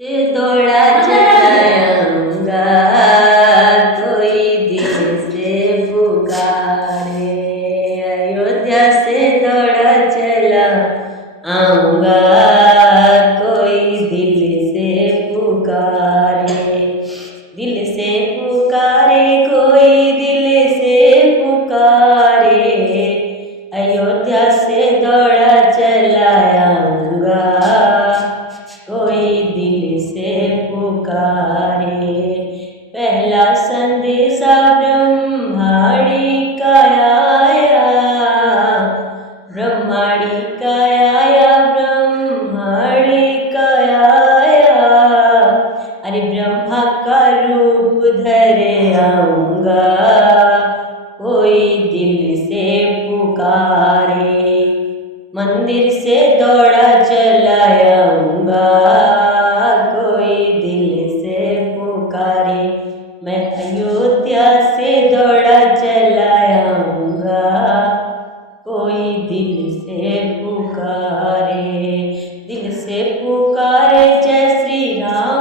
से दौड़ा चलाऊंगा, कोई दिल से पुकारे। अयोध्या से दौड़ा चला आऊंगा, कोई दिल से पुकारे। दिल से पुकारे, कोई दिल से पुकारे। अयोध्या से दौड़ा चला आऊंगा, कोई दिल से पुकारे। पहला संदेशा ब्रह्माणी का आया, ब्रह्माणी का आया, ब्रह्माणी का आया। अरे ब्रह्मा का रूप धरे आऊंगा, कोई दिल से पुकारे। मंदिर से दौड़ा चला आऊंगा, कोई दिल से पुकारे। मैं अयोध्या से दौड़ा चला आऊंगा, कोई दिल से पुकारे। दिल से पुकारे, जय श्री राम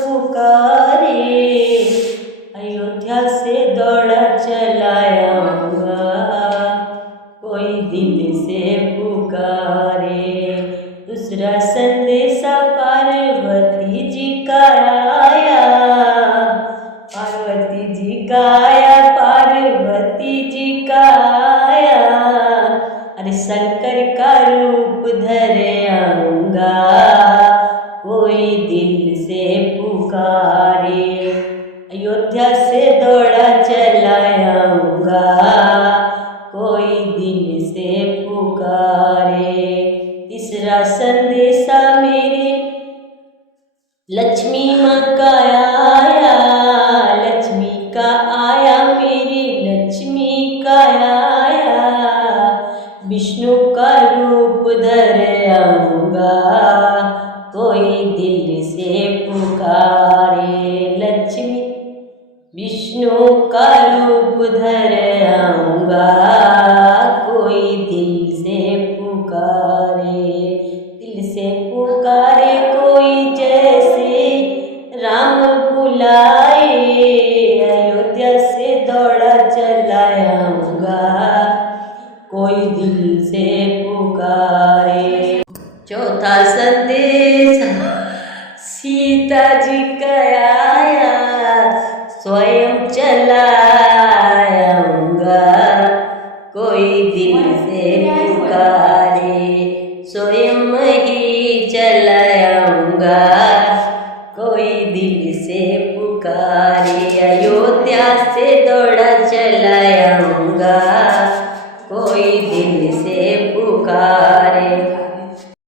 पुकारे। अयोध्या से दौड़ा चला आऊंगा, कोई दिल से पुकारे। दूसरा संदेशा पार्वती जी का आया, पार्वती जी का आया, पार्वती जी का आया। अरे शंकर का रूप धरे आऊंगा, कोई दिल से पुकारे। अयोध्या से दौड़ा चला आऊंगा, कोई दिल से पुकारे। तीसरा संदेशा मेरे लक्ष्मी माँ का आया, लक्ष्मी का आया, मेरी लक्ष्मी का आया। विष्णु का रूप धरे आऊंगा, कोई दिल से पुकारे। लक्ष्मी विष्णु का रूप धरे आऊंगा, कोई दिल से पुकारे। दिल से पुकारे, कोई जैसे राम बुलाए। अयोध्या से दौड़ा चला आऊंगा, कोई दिल से पुकारे। चौथा संदेश सीता जी का आया, स्वयं चला आऊंगा, कोई दिल से पुकारे। स्वयं ही चला आऊंगा, कोई दिल से पुकारे। अयोध्या से दौड़ा चला आऊंगा, कोई दिल से पुकारे।